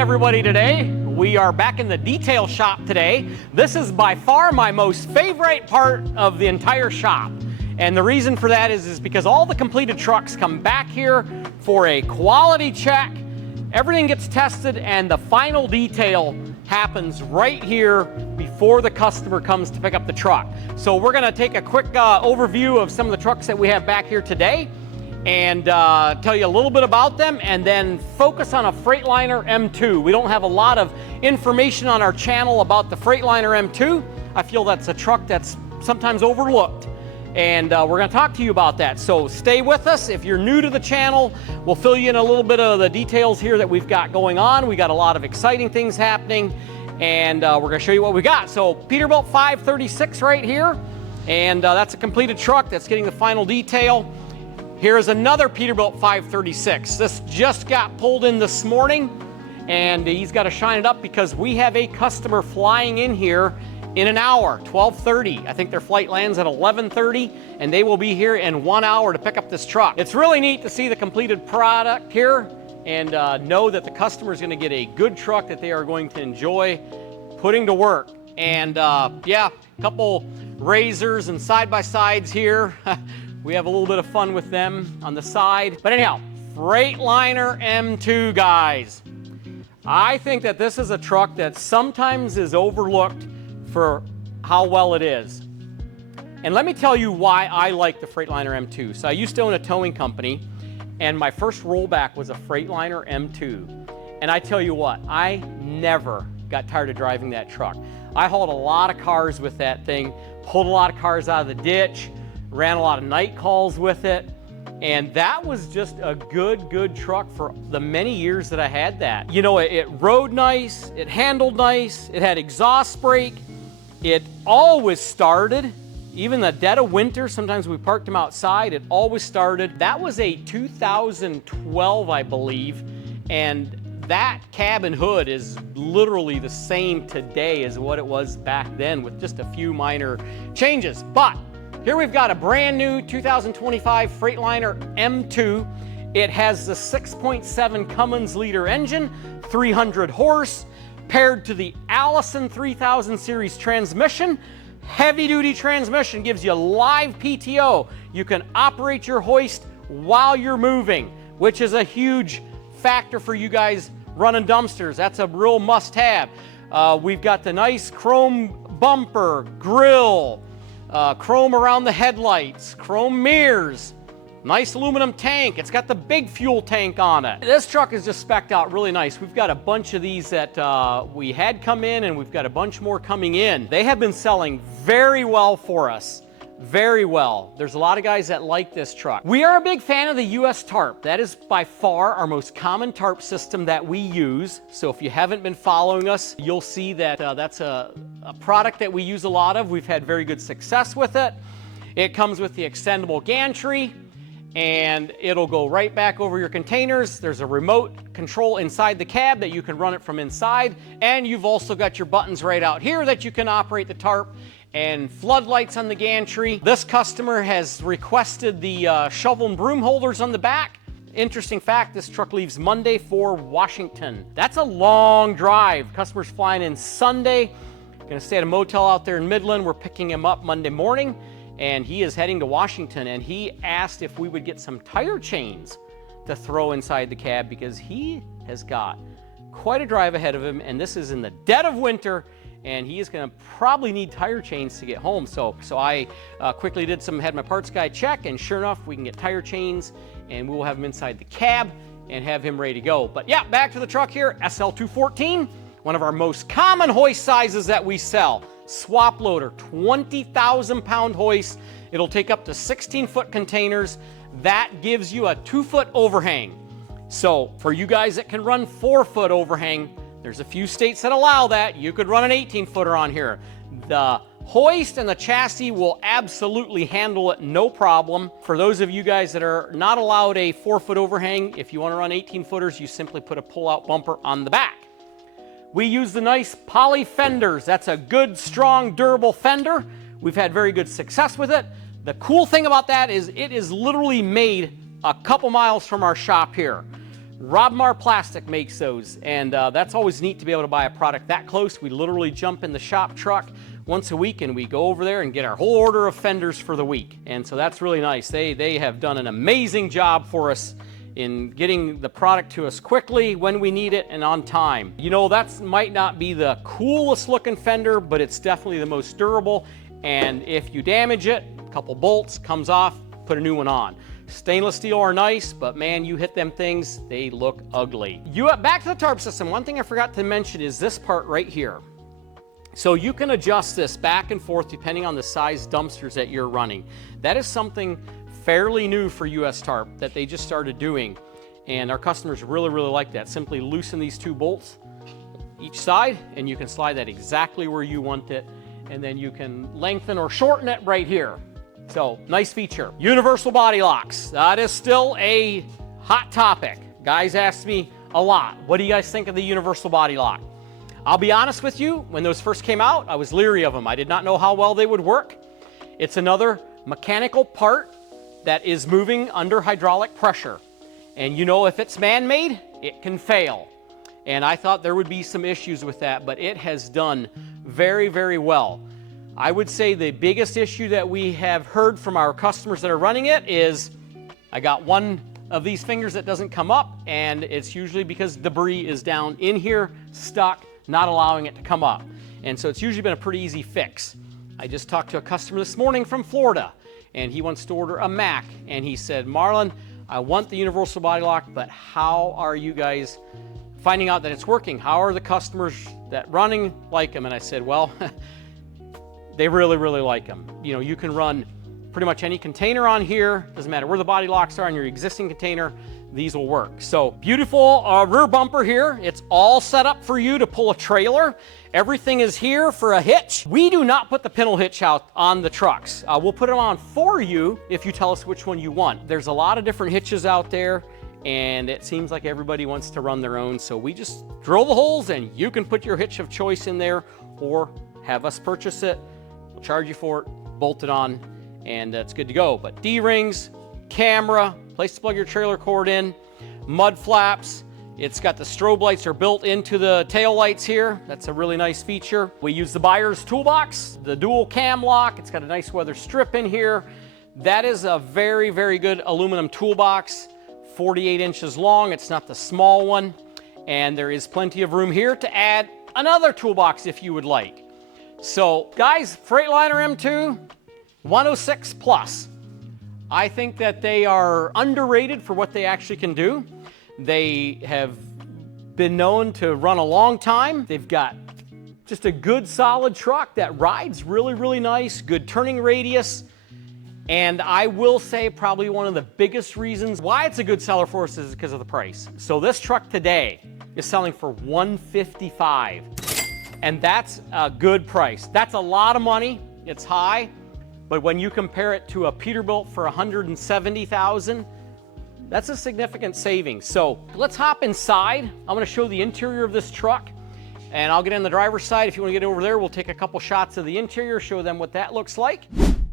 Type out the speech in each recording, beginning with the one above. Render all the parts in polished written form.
everybody today. We are back in the detail shop today. This is by far my most favorite part of the entire shop. And the reason for that is because all the completed trucks come back here for a quality check. Everything gets tested and the final detail happens right here before the customer comes to pick up the truck. So we're gonna take a quick overview of some of the trucks that we have back here today and tell you a little bit about them, and then focus on a Freightliner M2. We don't have a lot of information on our channel about the Freightliner M2. I feel that's a truck that's sometimes overlooked, and we're going to talk to you about that. So stay with us. If you're new to the channel, we'll fill you in a little bit of the details here that we've got going on. We got a lot of exciting things happening, and we're going to show you what we got. So Peterbilt 536 right here, and that's a completed truck that's getting the final detail. Here's another Peterbilt 536. This just got pulled in this morning, and he's got to shine it up because we have a customer flying in here in an hour, 12:30. I think their flight lands at 11:30, and they will be here in 1 hour to pick up this truck. It's really neat to see the completed product here and know that the customer is going to get a good truck that they are going to enjoy putting to work. And yeah, a couple razors and side-by-sides here. We have a little bit of fun with them on the side. But anyhow, Freightliner M2, guys. I think that this is a truck that sometimes is overlooked for how well it is. And let me tell you why I like the Freightliner M2. So I used to own a towing company, and my first rollback was a Freightliner M2. And I tell you what, I never got tired of driving that truck. I hauled a lot of cars with that thing, pulled a lot of cars out of the ditch, ran a lot of night calls with it, and that was just a good truck for the many years that I had that. You know, it rode nice, it handled nice, it had exhaust brake, it always started. Even the dead of winter, sometimes we parked them outside, it always started. That was a 2012, I believe, and that cab and hood is literally the same today as what it was back then, with just a few minor changes. But here we've got a brand new 2025 Freightliner M2. It has the 6.7 Cummins liter engine, 300 horse, paired to the Allison 3000 series transmission. Heavy duty transmission, gives you live PTO. You can operate your hoist while you're moving, which is a huge factor for you guys running dumpsters. That's a real must have. We've got the nice chrome bumper, grille, chrome around the headlights, chrome mirrors, nice aluminum tank. It's got the big fuel tank on it. This truck is just spec'd out really nice. We've got a bunch of these that we had come in, and we've got a bunch more coming in. They have been selling very well for us. Very well. There's a lot of guys that like this truck. We are a big fan of the US Tarp. That is by far our most common tarp system that we use. So if you haven't been following us, you'll see that that's a product that we use a lot of. We've had very good success with it. It comes with the extendable gantry, and it'll go right back over your containers. There's a remote control inside the cab that you can run it from inside, and you've also got your buttons right out here that you can operate the tarp, and floodlights on the gantry. This customer has requested the shovel and broom holders on the back. Interesting fact, this truck leaves Monday for Washington. That's a long drive. Customer's flying in Sunday, gonna stay at a motel out there in Midland. We're picking him up Monday morning, and he is heading to Washington, and he asked if we would get some tire chains to throw inside the cab because he has got quite a drive ahead of him, and this is in the dead of winter, and he is gonna probably need tire chains to get home. So I quickly had my parts guy check, and sure enough, we can get tire chains, and we will have him inside the cab and have him ready to go. But yeah, back to the truck here, SL214, one of our most common hoist sizes that we sell. Swaploader, 20,000 pound hoist. It'll take up to 16-foot containers. That gives you a 2-foot overhang. So for you guys that can run 4-foot overhang, there's a few states that allow that. You could run an 18-footer on here. The hoist and the chassis will absolutely handle it, no problem. For those of you guys that are not allowed a 4-foot overhang, if you want to run 18-footers, you simply put a pull-out bumper on the back. We use the nice poly fenders. That's a good, strong, durable fender. We've had very good success with it. The cool thing about that is it is literally made a couple miles from our shop here. Robmar Plastic makes those, and that's always neat to be able to buy a product that close. We literally jump in the shop truck once a week and we go over there and get our whole order of fenders for the week. And so that's really nice. They have done an amazing job for us in getting the product to us quickly when we need it and on time. You know, that might not be the coolest looking fender, but it's definitely the most durable. And if you damage it, a couple bolts comes off, put a new one on. Stainless steel are nice, but man, you hit them things, they look ugly. Back to the tarp system. One thing I forgot to mention is this part right here. So you can adjust this back and forth depending on the size dumpsters that you're running. That is something fairly new for US Tarp that they just started doing, and our customers really like that. Simply loosen these two bolts each side and you can slide that exactly where you want it, and then you can lengthen or shorten it right here. So, nice feature. Universal body locks. That is still a hot topic. Guys ask me a lot, what do you guys think of the universal body lock? I'll be honest with you, when those first came out, I was leery of them. I did not know how well they would work. It's another mechanical part that is moving under hydraulic pressure. And you know, if it's man-made, it can fail. And I thought there would be some issues with that, but it has done very well. I would say the biggest issue that we have heard from our customers that are running it is, I got one of these fingers that doesn't come up, and it's usually because debris is down in here, stuck, not allowing it to come up. And so it's usually been a pretty easy fix. I just talked to a customer this morning from Florida, and he wants to order a Mac, and he said, Marlon, I want the universal body lock, but how are you guys finding out that it's working? How are the customers that running like them? And I said, well, they really like them. You know, you can run pretty much any container on here. Doesn't matter where the body locks are in your existing container, these will work. So beautiful rear bumper here. It's all set up for you to pull a trailer. Everything is here for a hitch. We do not put the pintle hitch out on the trucks. We'll put them on for you if you tell us which one you want. There's a lot of different hitches out there, and it seems like everybody wants to run their own. So we just drill the holes and you can put your hitch of choice in there, or have us purchase it. We'll charge you for it, bolt it on, and it's good to go. But D-rings, camera, place to plug your trailer cord in, mud flaps. It's got the strobe lights are built into the tail lights here. That's a really nice feature. We use the buyer's toolbox, the dual cam lock. It's got a nice weather strip in here. That is a very good aluminum toolbox, 48 inches long. It's not the small one. And there is plenty of room here to add another toolbox if you would like. So guys, Freightliner M2 106 plus. I think that they are underrated for what they actually can do. They have been known to run a long time. They've got just a good solid truck that rides really nice, good turning radius. And I will say probably one of the biggest reasons why it's a good seller for us is because of the price. So this truck today is selling for $155, and that's a good price. That's a lot of money. It's high, but when you compare it to a Peterbilt for $170,000, that's a significant savings. So let's hop inside. I'm gonna show the interior of this truck, and I'll get in the driver's side. If you wanna get over there, we'll take a couple shots of the interior, show them what that looks like.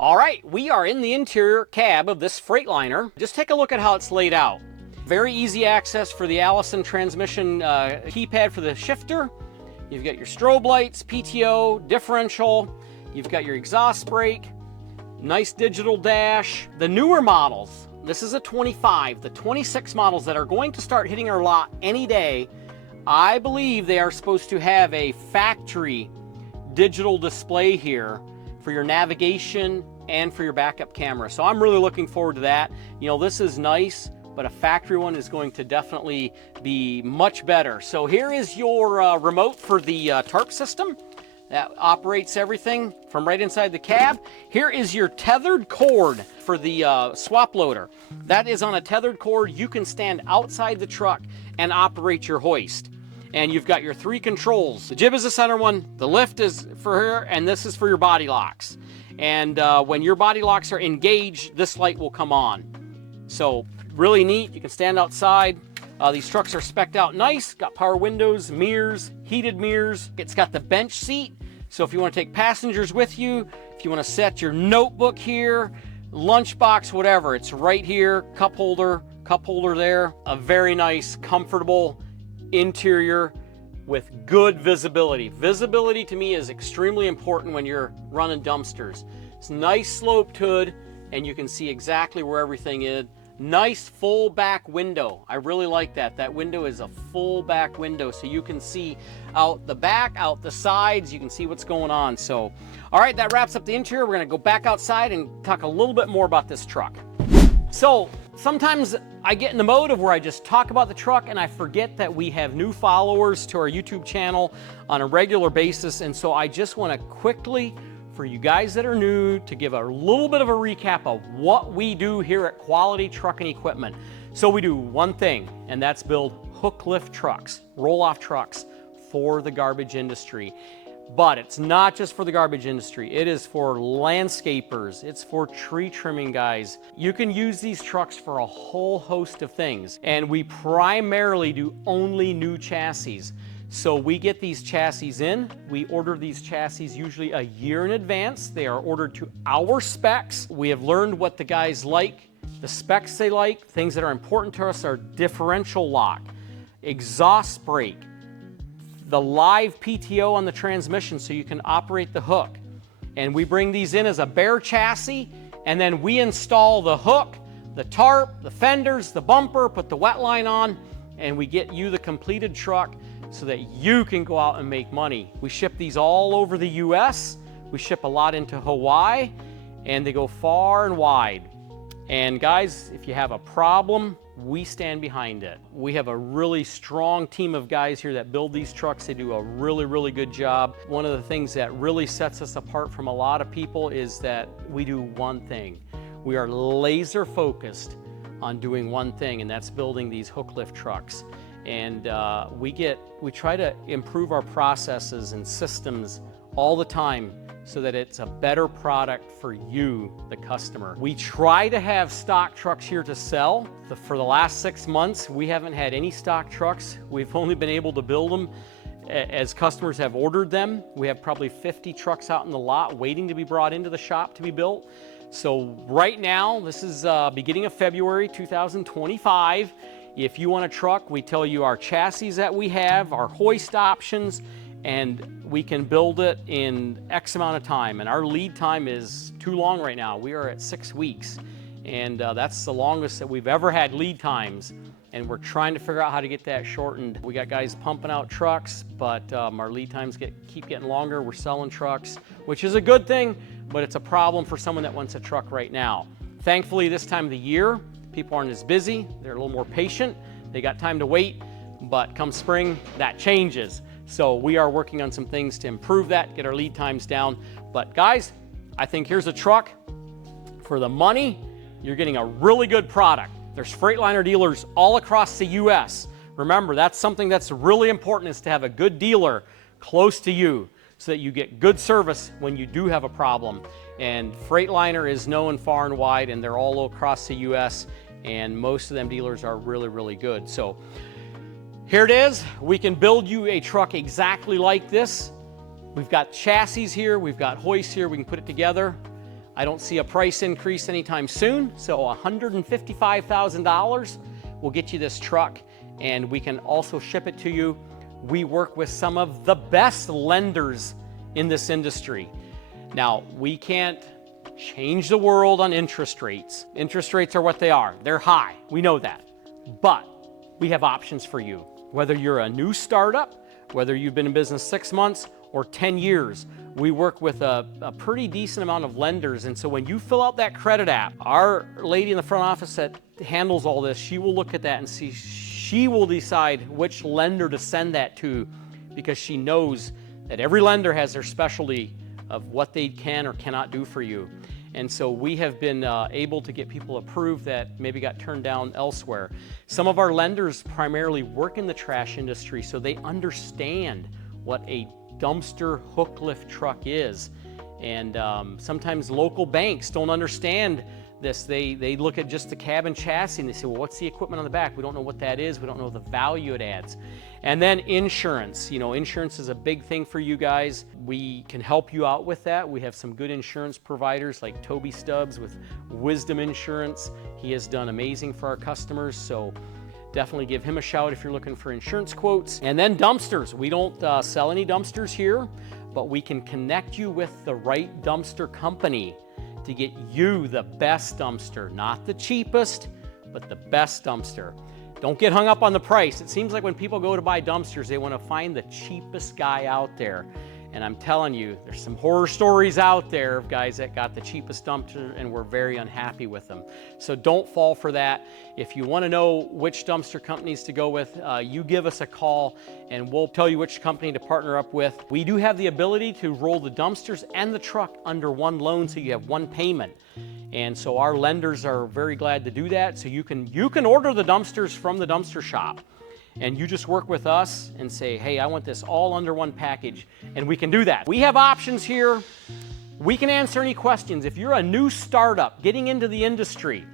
All right, we are in the interior cab of this Freightliner. Just take a look at how it's laid out. Very easy access for the Allison transmission keypad for the shifter. You've got your strobe lights, PTO, differential. You've got your exhaust brake, nice digital dash. The newer models, this is a 25, the 26 models that are going to start hitting our lot any day, I believe they are supposed to have a factory digital display here for your navigation and for your backup camera. So I'm really looking forward to that. You know, this is nice, but a factory one is going to definitely be much better. So here is your remote for the tarp system that operates everything from right inside the cab. Here is your tethered cord for the Swaploader. That is on a tethered cord. You can stand outside the truck and operate your hoist. And you've got your three controls. The jib is the center one, the lift is for here, and this is for your body locks. And when your body locks are engaged, this light will come on. So really neat. You can stand outside. These trucks are spec'd out nice, got power windows, mirrors, heated mirrors. It's got the bench seat, so if you want to take passengers with you, if you want to set your notebook here, lunchbox, whatever, it's right here. Cup holder, cup holder there. A very nice, comfortable interior with good visibility. Visibility to me is extremely important when you're running dumpsters. It's a nice sloped hood and you can see exactly where everything is. Nice full back window. I really like that. That window is a full back window so you can see out the back, out the sides, you can see what's going on. So, all right, that wraps up the interior. We're gonna go back outside and talk a little bit more about this truck. So sometimes I get in the mode of where I just talk about the truck and I forget that we have new followers to our YouTube channel on a regular basis. And so I just wanna quickly, for you guys that are new, to give a little bit of a recap of what we do here at Quality Trucking Equipment. So we do one thing, and that's build hook lift trucks, roll-off trucks for the garbage industry. But it's not just for the garbage industry. It is for landscapers. It's for tree trimming guys. You can use these trucks for a whole host of things. And we primarily do only new chassis. So we get these chassis in, we order these chassis usually a year in advance. They are ordered to our specs. We have learned what the guys like, the specs they like. Things that are important to us are differential lock, exhaust brake, the live PTO on the transmission so you can operate the hook. And we bring these in as a bare chassis, and then we install the hook, the tarp, the fenders, the bumper, put the wet line on, and we get you the completed truck so that you can go out and make money. We ship these all over the US. We ship a lot into Hawaii, and they go far and wide. And guys, if you have a problem, we stand behind it. We have a really strong team of guys here that build these trucks. They do a really, really good job. One of the things that really sets us apart from a lot of people is that we do one thing. We are laser focused on doing one thing, and that's building these hook lift trucks. And we try to improve our processes and systems all the time so that it's a better product for you, the customer. We try to have stock trucks here to sell. For the last 6 months, we haven't had any stock trucks. We've only been able to build them as customers have ordered them. We have probably 50 trucks out in the lot waiting to be brought into the shop to be built. So right now, this is beginning of February 2025. If you want a truck, we tell you our chassis that we have, our hoist options, and we can build it in X amount of time. And our lead time is too long right now. We are at 6 weeks. And that's the longest that we've ever had lead times. And we're trying to figure out how to get that shortened. We got guys pumping out trucks, but our lead times keep getting longer. We're selling trucks, which is a good thing, but it's a problem for someone that wants a truck right now. Thankfully, this time of the year, people aren't as busy. They're a little more patient. They got time to wait, but come spring, that changes. So we are working on some things to improve that, get our lead times down. But guys, I think here's a truck. For the money, you're getting a really good product. There's Freightliner dealers all across the US. Remember, that's something that's really important, is to have a good dealer close to you so that you get good service when you do have a problem. And Freightliner is known far and wide, and they're all across the US, and most of them dealers are really, really good. So here it is. We can build you a truck exactly like this. We've got chassis here, we've got hoists here, we can put it together. I don't see a price increase anytime soon, so $155,000 will get you this truck, and we can also ship it to you. We work with some of the best lenders in this industry. Now, we can't change the world on interest rates. Interest rates are what they are. They're high, we know that. But we have options for you. Whether you're a new startup, whether you've been in business 6 months or 10 years, we work with a pretty decent amount of lenders. And so when you fill out that credit app, our lady in the front office that handles all this, she will look at that and see, she will decide which lender to send that to, because she knows that every lender has their specialty of what they can or cannot do for you. And so we have been able to get people approved that maybe got turned down elsewhere. Some of our lenders primarily work in the trash industry, so they understand what a dumpster hook lift truck is. And sometimes local banks don't understand this. They look at just the cabin chassis and they say, well, what's the equipment on the back? We don't know what that is. We don't know the value it adds. And then insurance. You know, insurance is a big thing for you guys. We can help you out with that. We have some good insurance providers like Toby Stubbs with Wisdom Insurance. He has done amazing for our customers, so definitely give him a shout if you're looking for insurance quotes. And then dumpsters. We don't sell any dumpsters here, but we can connect you with the right dumpster company to get you the best dumpster, not the cheapest, but the best dumpster. Don't get hung up on the price. It seems like when people go to buy dumpsters, they want to find the cheapest guy out there. And I'm telling you, there's some horror stories out there of guys that got the cheapest dumpster and were very unhappy with them. So don't fall for that. If you want to know which dumpster companies to go with, you give us a call and we'll tell you which company to partner up with. We do have the ability to roll the dumpsters and the truck under one loan, so you have one payment. And so our lenders are very glad to do that. So you can order the dumpsters from the dumpster shop, and you just work with us and say, hey, I want this all under one package, and we can do that. We have options here. We can answer any questions. If you're a new startup getting into the industry,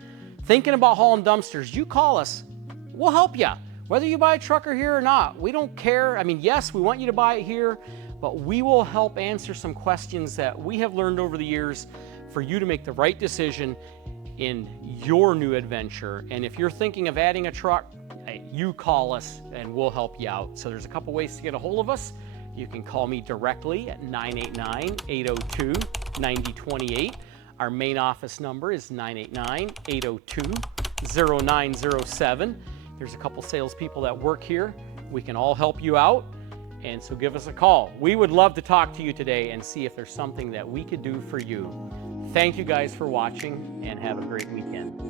thinking about hauling dumpsters, you call us. We'll help you. Whether you buy a trucker here or not, we don't care. I mean, yes, we want you to buy it here, but we will help answer some questions that we have learned over the years for you to make the right decision in your new adventure. And if you're thinking of adding a truck, you call us and we'll help you out. So there's a couple ways to get a hold of us. You can call me directly at 989-802-9028. Our main office number is 989-802-0907. There's a couple salespeople that work here. We can all help you out. And so give us a call. We would love to talk to you today and see if there's something that we could do for you. Thank you guys for watching and have a great weekend.